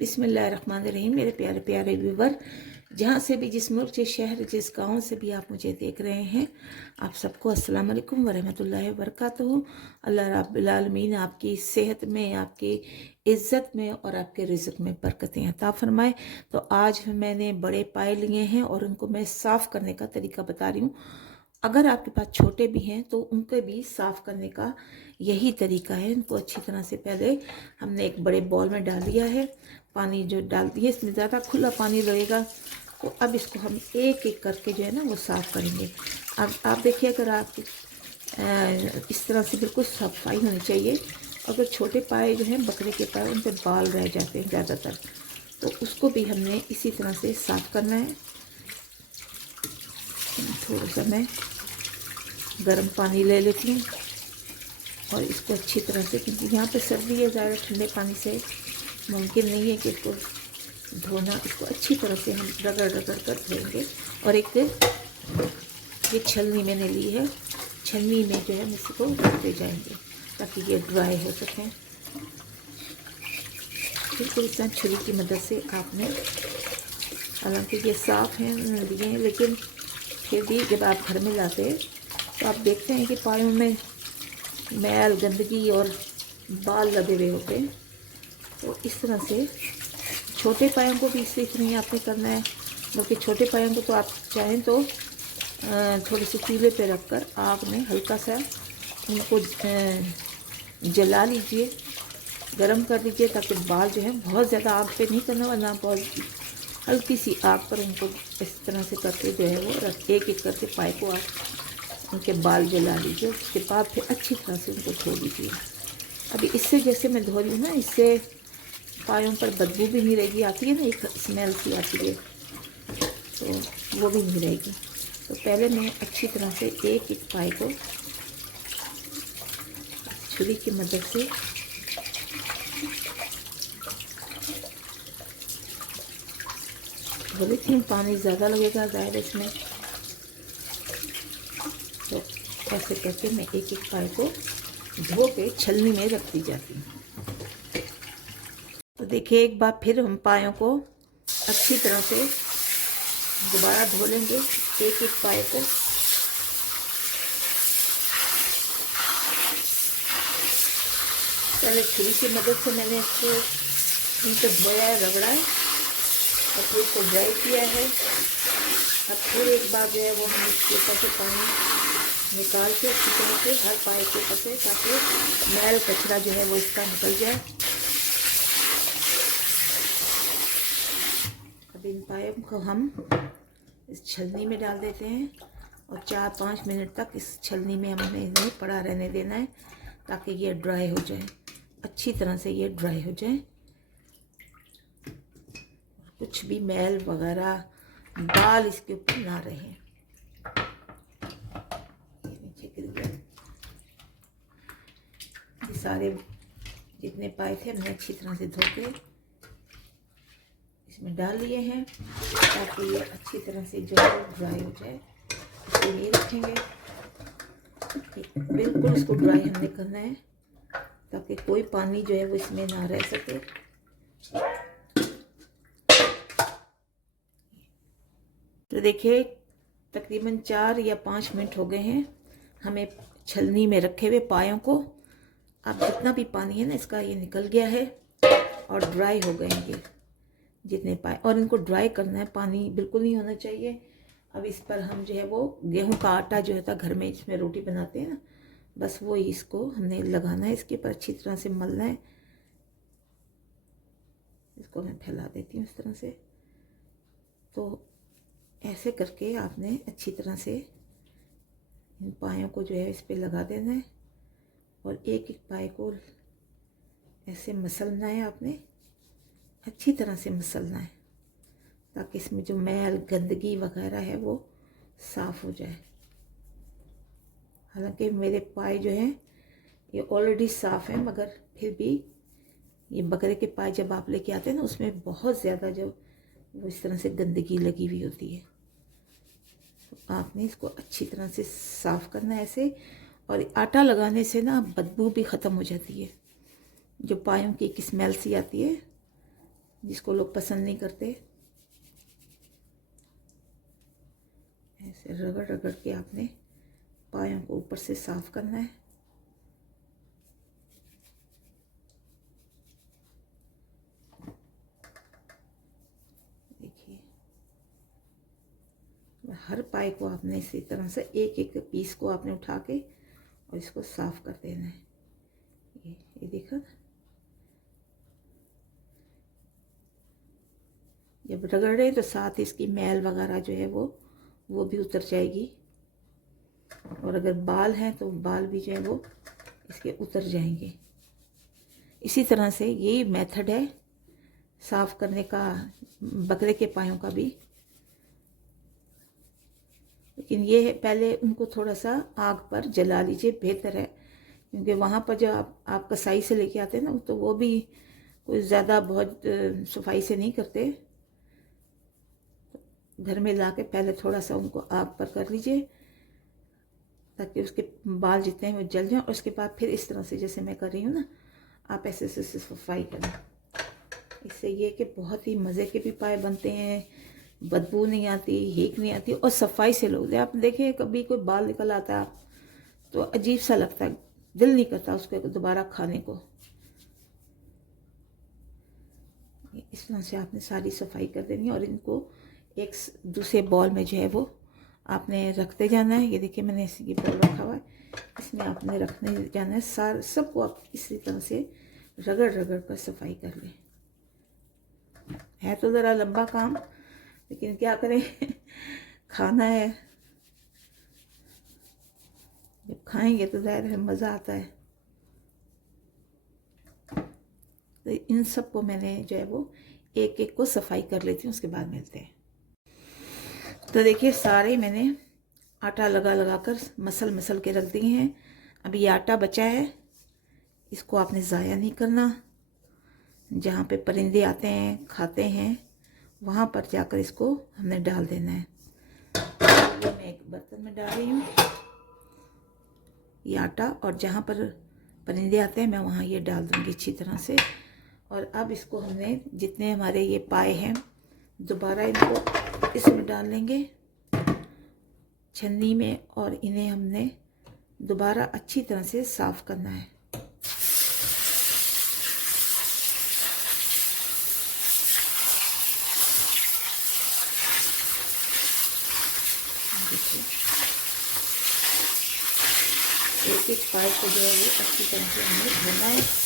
बिस्मिल्लाहिर्रहमानिर्रहीम। मेरे प्यारे प्यारे व्यूवर, जहाँ से भी, जिस मुल्क, जिस शहर, जिस गांव से भी आप मुझे देख रहे हैं, आप सबको अस्सलाम वालेकुम वरहमतुल्लाहि वबरकातुहू। अल्लाह रब्बुल आलमीन आपकी सेहत में, आपकी इज़्ज़त में और आपके रिज़्क़ में बरकतें अता फरमाए। तो आज मैंने बड़े पाए लिए हैं और उनको मैं साफ़ करने का तरीका बता रही हूँ। अगर आपके पास छोटे भी हैं तो उनको भी साफ़ करने का यही तरीका है। इनको अच्छी तरह से पहले हमने एक बड़े बॉल में डाल दिया है। पानी जो डाल दिए, इसमें ज़्यादा खुला पानी लगेगा। तो अब इसको हम एक एक करके जो है ना वो साफ़ करेंगे। अब आप देखिए, अगर आप इस तरह से बिल्कुल सफाई होनी चाहिए। अगर छोटे पाए जो हैं बकरे के पाए, उन पर बाल रह जाते हैं ज़्यादातर, तो उसको भी हमने इसी तरह से साफ़ करना है। थोड़ा सा मैं गर्म पानी ले लेती हूँ और इसको अच्छी तरह से, क्योंकि यहाँ पे सर्दी है, ज़्यादा ठंडे पानी से मुमकिन नहीं है कि इसको धोना। इसको अच्छी तरह से हम रगड़ रगड़ कर धोएंगे। और एक ये छलनी मैंने ली है, छलनी में जो है हम इसको रखते जाएंगे ताकि ये ड्राई हो सकें। बिल्कुल इस तरह छुरी की मदद से आपने, हालांकि ये साफ़ हैं लिए हैं, लेकिन फिर भी जब आप घर में लाते हैं तो आप देखते हैं कि पायों में मैल, गंदगी और बाल लगे हुए होते हैं। तो इस तरह से छोटे पायों को भी इसी तरह आपने करना है। बल्कि छोटे पायों को तो आप चाहें तो थोड़े से चूल्हे पे रखकर आग में हल्का सा उनको जला लीजिए, गरम कर लीजिए, ताकि बाल जो है बहुत ज़्यादा आग पे नहीं करना, वरना बहुत हल्की सी आग पर उनको इस तरह से करके जो है वो एक एक करके पाए को आप उनके बाल जला लीजिए। उसके बाद फिर अच्छी तरह से उनको धो लीजिए। अभी इससे जैसे मैं धो रही हूँ ना, इससे पायों पर बदबू भी नहीं रहेगी। आती है ना एक स्मेल सी आती है, तो वो भी नहीं रहेगी। तो पहले मैं अच्छी तरह से एक एक पाए को छुरी की मदद से धो लेती हूँ। पानी ज़्यादा लगेगा ज़ाहिर इसमें, तो ऐसे करके मैं एक एक पाए को धो के छलनी में रखती जाती हूँ। तो देखिए, एक बार फिर हम पायों को अच्छी तरह से दोबारा धो लेंगे, एक एक पाए को। पहले छुरी की मदद से मैंने इनको धोया है, रगड़ा है और फिर इसको ड्राई किया है। अब फिर एक बार जो है वो हम इसके ऊपर से पानी निकाल के अच्छी तरह से हर पाए के ऊपर से, ताकि मैल कचरा जो है वो इसका निकल जाए। अब इन पायों को हम इस छलनी में डाल देते हैं और 4-5 मिनट तक इस छलनी में हमें इन्हें पड़ा रहने देना है, ताकि ये ड्राई हो जाए, अच्छी तरह से ये ड्राई हो जाए। कुछ भी मैल वगैरह, बाल इसके ऊपर ना रहे। नीचे गिर गया। ये सारे जितने पाए थे हमने अच्छी तरह से धो के इसमें डाल लिए हैं, ताकि ये अच्छी तरह से जो है ड्राई हो जाए। इसको ये रखेंगे, बिल्कुल इसको ड्राई हमने करना है, ताकि कोई पानी जो है वो इसमें ना रह सके। तो देखिए, तकरीबन 4 या 5 मिनट हो गए हैं हमें छलनी में रखे हुए पायों को। अब जितना भी पानी है ना इसका, ये निकल गया है और ड्राई हो गए हैं ये जितने पाए। और इनको ड्राई करना है, पानी बिल्कुल नहीं होना चाहिए। अब इस पर हम जो है वो गेहूं का आटा जो होता है घर में, जिसमें रोटी बनाते हैं ना, बस वो इसको हमने लगाना है, इसके ऊपर अच्छी तरह से मलना है। इसको मैं फैला देती हूँ इस तरह से। तो ऐसे करके आपने अच्छी तरह से इन पायों को जो है इस पर लगा देना है और एक एक पाए को ऐसे मसलना है। आपने अच्छी तरह से मसलना है, ताकि इसमें जो मैल, गंदगी वगैरह है वो साफ़ हो जाए। हालांकि मेरे पाए जो हैं ये ऑलरेडी साफ़ हैं, मगर फिर भी ये बकरे के पाए जब आप लेके आते हैं ना, उसमें बहुत ज़्यादा जो वो इस तरह से गंदगी लगी हुई होती है। तो आपने इसको अच्छी तरह से साफ़ करना है ऐसे। और आटा लगाने से ना बदबू भी ख़त्म हो जाती है, जो पायों की एक स्मेल सी आती है जिसको लोग पसंद नहीं करते। ऐसे रगड़ रगड़ के आपने पायों को ऊपर से साफ करना है। देखिए हर पाए को आपने इसी तरह से एक एक पीस को आपने उठा के और इसको साफ कर देना है। ये देखो, जब रगड़े तो साथ इसकी मैल वगैरह जो है वो भी उतर जाएगी। और अगर बाल हैं तो बाल भी जो है वो इसके उतर जाएंगे। इसी तरह से यही मेथड है साफ करने का बकरे के पायों का भी। लेकिन ये है पहले उनको थोड़ा सा आग पर जला लीजिए, बेहतर है, क्योंकि वहाँ पर जो आप कसाई से लेके आते हैं ना, तो वो भी कोई ज़्यादा बहुत सफाई से नहीं करते। घर में ला के पहले थोड़ा सा उनको आग पर कर लीजिए ताकि उसके बाल जितने हैं वो जल जाएं। और उसके बाद फिर इस तरह से जैसे मैं कर रही हूँ ना, आप ऐसे ऐसे सफाई करें। इससे ये कि बहुत ही मज़े के भी पाए बनते हैं, बदबू नहीं आती, हीक नहीं आती, और सफाई से लोग आप देखें कभी कोई बाल निकल आता है तो अजीब सा लगता है, दिल नहीं करता उसको दोबारा खाने को। इस तरह से आपने सारी सफाई कर देनी है और इनको एक दूसरे बॉल में जो है वो आपने रखते जाना है। ये देखिए मैंने ये बॉल रखा हुआ है, इसमें आपने रखने जाना है। सबको आप इसी तरह से रगड़ रगड़ कर सफाई कर लें। है तो ज़रा लंबा काम, लेकिन क्या करें खाना है, जब खाएंगे तो ज़ाहिर है मज़ा आता है। तो इन सब को मैंने जो है वो एक एक को सफाई कर लेती हूँ, उसके बाद मिलते हैं। तो देखिए सारे मैंने आटा लगा लगा कर मसल के रख दिए हैं। अभी ये आटा बचा है, इसको आपने ज़ाया नहीं करना। जहाँ पे परिंदे आते हैं खाते हैं वहाँ पर जाकर इसको हमने डाल देना है। ये मैं एक बर्तन में डाल रही हूँ ये आटा, और जहाँ पर परिंदे आते हैं मैं वहाँ ये डाल दूँगी अच्छी तरह से। और अब इसको हमने जितने हमारे ये पाए हैं दोबारा इनको इसमें डाल लेंगे छन्नी में, और इन्हें हमने दोबारा अच्छी तरह से साफ़ करना है। एक एक पाए को जो है वो अच्छी तरह से हमें धोना है।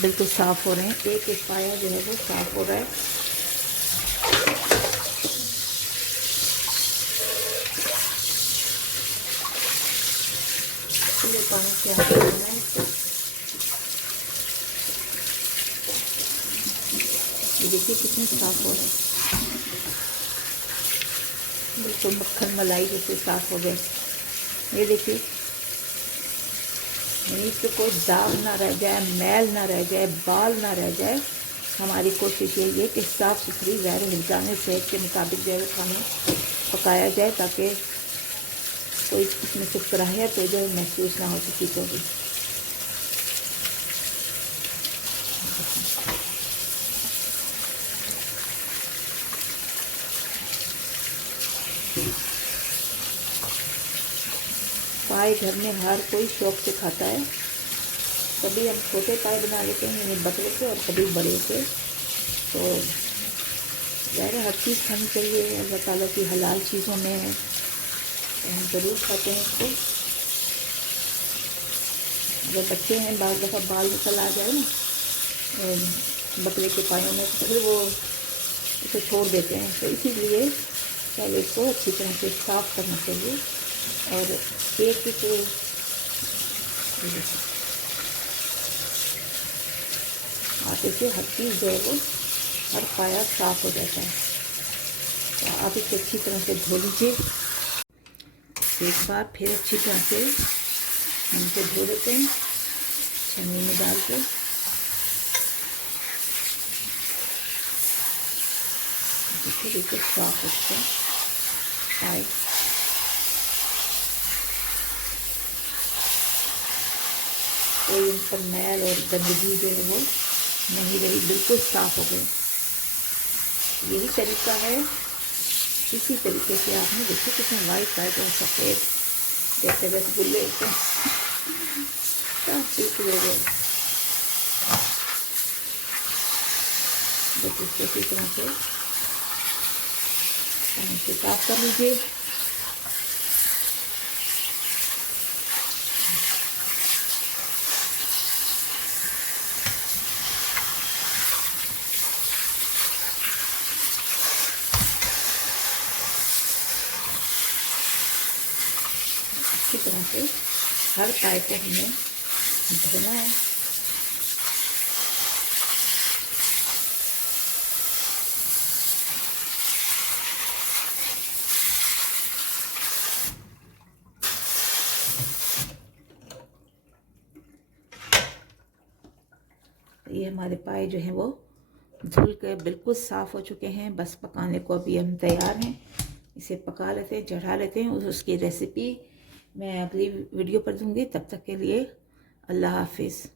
बिल्कुल साफ हो रहे हैं, एक एक पाया जो है वो साफ हो रहा है। खुले पानी से आप धोना है इसको। ये देखिए कितने साफ हो रहे हैं, बिल्कुल मक्खन मलाई जैसे साफ हो गए। ये देखिए नीचे तो कोई दाग ना रह जाए, मैल ना रह जाए, बाल ना रह जाए। हमारी कोशिश यही है कि साफ़ सुथरी ज़ाहिर हिजाने सेहत के मुताबिक जो है खाना पकाया जाए, ताकि कोई इसमें सुकराहट तो जो महसूस ना हो किसी को भी। पाए घर में हर कोई शौक से खाता है। कभी हम छोटे पाए बना लेते हैं बकरे के और कभी बड़े के। तो ज़ाहिर हर चीज़ खानी चाहिए, अल्लाह ताला की हलाल चीज़ों में है तो हम ज़रूर खाते हैं इसको। जब बच्चे हैं बाल दफ़ा बाल निकल आ जाए ना बकरे के पायों में तो फिर वो इसे छोड़ देते हैं। तो इसीलिए पहले इसको अच्छी तरह से साफ़ करना चाहिए। और एक आटे से हर चीज़ जो है वो हर पाया साफ़ हो जाता है। तो आप इसे अच्छी तरह से धो लीजिए। एक बार फिर अच्छी तरह से हम इसे धो लेते हैं छन्नी में डाल के। देखो बिल्कुल साफ उसका पाए। कोई उन पर मैल और गंदगी जो है वो नहीं रही, बिल्कुल साफ हो गए। यही तरीका है, इसी तरीके से आपने देखो कितने वाइट वाइट और सफ़ेद जैसे रसगुल्ले एकदम सब बिल्कुल हो गए। बस इसको इसी तरह से पानी से साफ कर लीजिए। अच्छी तरह से हर पाए को हमें धोना है। ये हमारे पाए जो हैं वो धुल के बिल्कुल साफ़ हो चुके हैं। बस पकाने को अभी हम तैयार हैं। इसे पका लेते हैं, चढ़ा लेते हैं। उसकी रेसिपी मैं अगली वीडियो पर दूंगी। तब तक के लिए अल्लाह हाफिज़।